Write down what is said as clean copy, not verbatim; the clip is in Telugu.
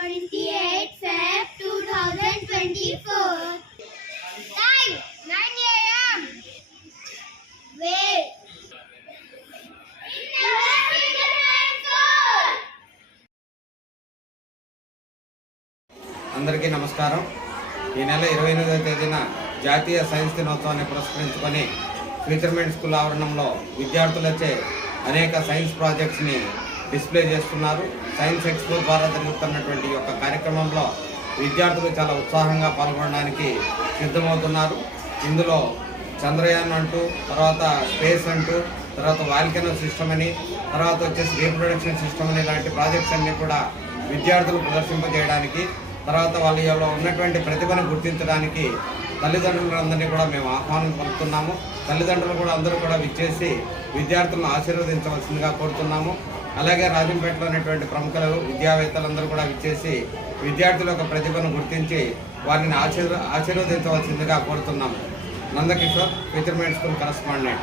28 Feb 2024. Time 9 a.m. Wait. అందరికీ నమస్కారం. ఈ నెల 28వ తేదీన జాతీయ సైన్స్ దినోత్సవాన్ని పురస్కరించుకొని ఫ్యూచర్మెంట్ స్కూల్ ఆవరణంలో విద్యార్థులచే అనేక సైన్స్ ప్రాజెక్ట్స్ని డిస్ప్లే చేస్తున్నారు. సైన్స్ ఎక్స్పో ద్వారా జరుగుతున్నటువంటి ఈ యొక్క కార్యక్రమంలో విద్యార్థులు చాలా ఉత్సాహంగా పాల్గొనడానికి సిద్ధమవుతున్నారు. ఇందులో చంద్రయాన్ అంటూ, తర్వాత స్పేస్ అంటూ, తర్వాత వాల్కెనో సిస్టమ్ అని, తర్వాత వచ్చేసి రీప్రొడక్షన్ సిస్టమ్ అని, ఇలాంటి ప్రాజెక్ట్స్ అన్నీ కూడా విద్యార్థులు ప్రదర్శింపజేయడానికి, తర్వాత వాళ్ళలో ఉన్నటువంటి ప్రతిభను గుర్తించడానికి తల్లిదండ్రులందరినీ కూడా మేము ఆహ్వానం పలుకుతున్నాము. తల్లిదండ్రులు కూడా అందరూ కూడా విచ్చేసి విద్యార్థులను ఆశీర్వదించవలసిందిగా కోరుతున్నాము. అలాగే రాజంపేటలో ఉన్నటువంటి ప్రముఖులు, విద్యావేత్తలందరూ కూడా విచ్చేసి విద్యార్థుల యొక్క ప్రతిభను గుర్తించి వారిని ఆశీర్వదించవలసిందిగా కోరుతున్నాము. నందకిషోర్, ఫ్యూచర్మెంట్ స్కూల్ కరస్పాండెంట్.